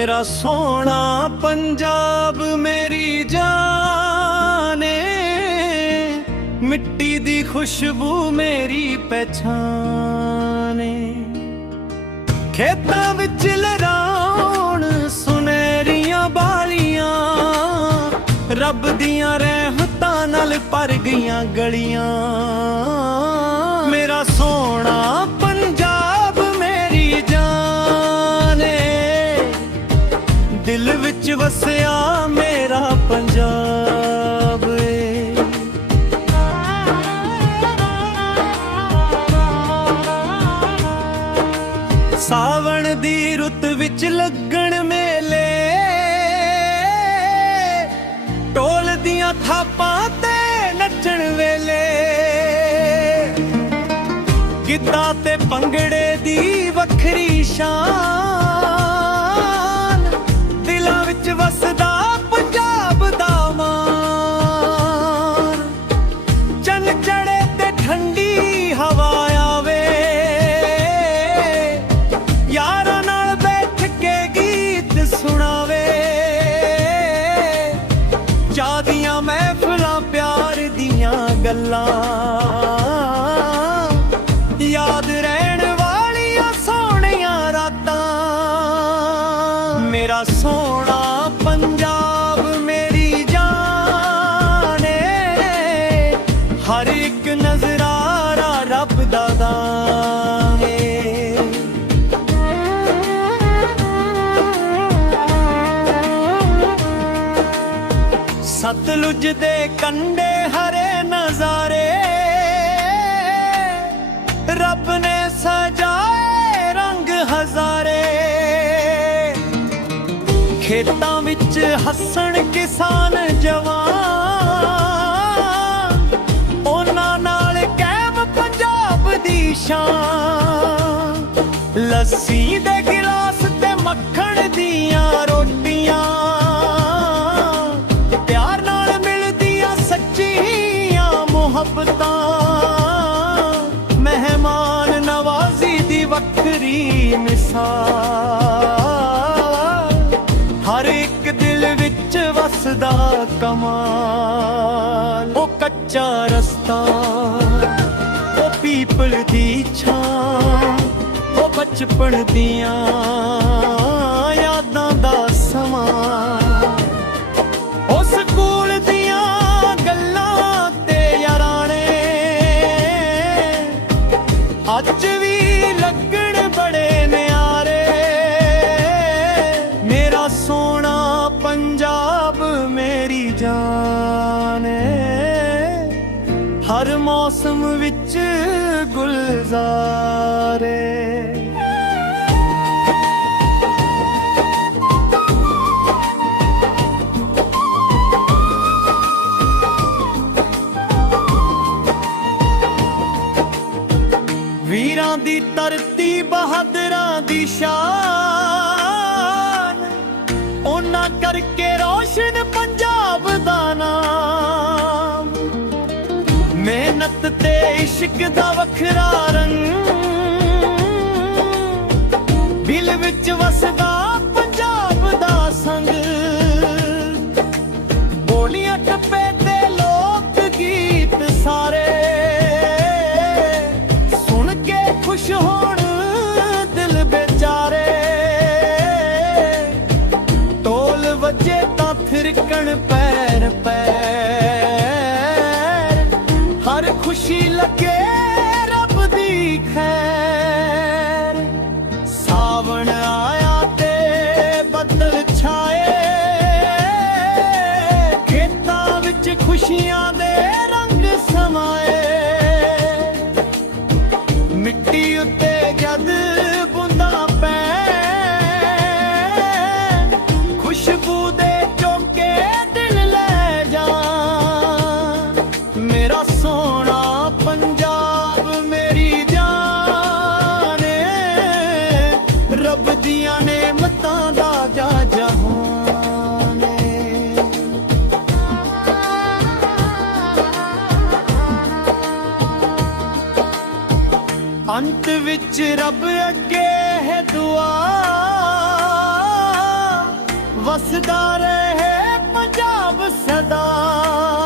मेरा सोना पंजाब मेरी जाने, मिट्टी दी खुशबू मेरी पहचाने। खेतां विच लहराउण सुनहरियां बालियां, रब दियां रहमतां नाल भर गईयां गलियां। मेरा सोना पंजाब मेरी जाने, दिल विच वसिया मेरा पंजाब ए। सावण दी रुत विच लगण मेले, ढोल दियां थापां ते नचण वेले। गिद्धा ते भंगड़े दी वखरी शान, दिलां विच वसदा पंजाब दा मान। चन चढ़े ते ठंडी हवा आवे, यारां नाल बैठ के गीत सुणावे। चाह दियां महफिलां प्यार दियां गल्लां, याद रहण वालियां सोहणियां रातां। मेरा सोना पंजाब मेरी जाने, हर एक नज़रारा रब दा दान ए। सतलुज दे कंढे हरे नज़ारे, रब ने सजाए रंग हजारे। खेतां विच हसन किसान जवान, उन्हां नाल कायम पंजाब दी शान। लस्सी दे गिलास ते मक्खण दियां रोटियां, प्यार नाल मिलदियां सच्चियां मुहब्बतां। मेहमान नवाजी दी वखरी मिसाल, हर एक दिल विच वसदा कमाल। ओ कच्चा रस्ता, ओ पीपल दी छां, ओ बचपन दियां यादां दा समां। ओ स्कूल दियां गल्लां ते याराने, अज भी लगण बड़े न्यारे। मेरा सोना पंजाब मेरी जाने, हर मौसम विच गुलजारे। वीरां दी धरती बहादरां दी शान, उन्हां करके रोशन पंजाब दा नाम। मेहनत ते इश्क दा वखरा रंग, दिल विच वसदा पंजाब दा संग। बोलियां टप्पे ते लोक गीत सारे, खुश होण दिल बेचारे। ढोल वजे तां थिरकण पैर पैर, हर खुशी लगे रब दी खैर। सावण आया ते बदल छाए, खेतां विच खुशियां दे रंग समाए। मिट्टी उत्ते जद बूंदां पैण, खुशबू दे चौके ਵਸਦਾ ਰਹੇ ਪੰਜਾਬ ਸਦਾ।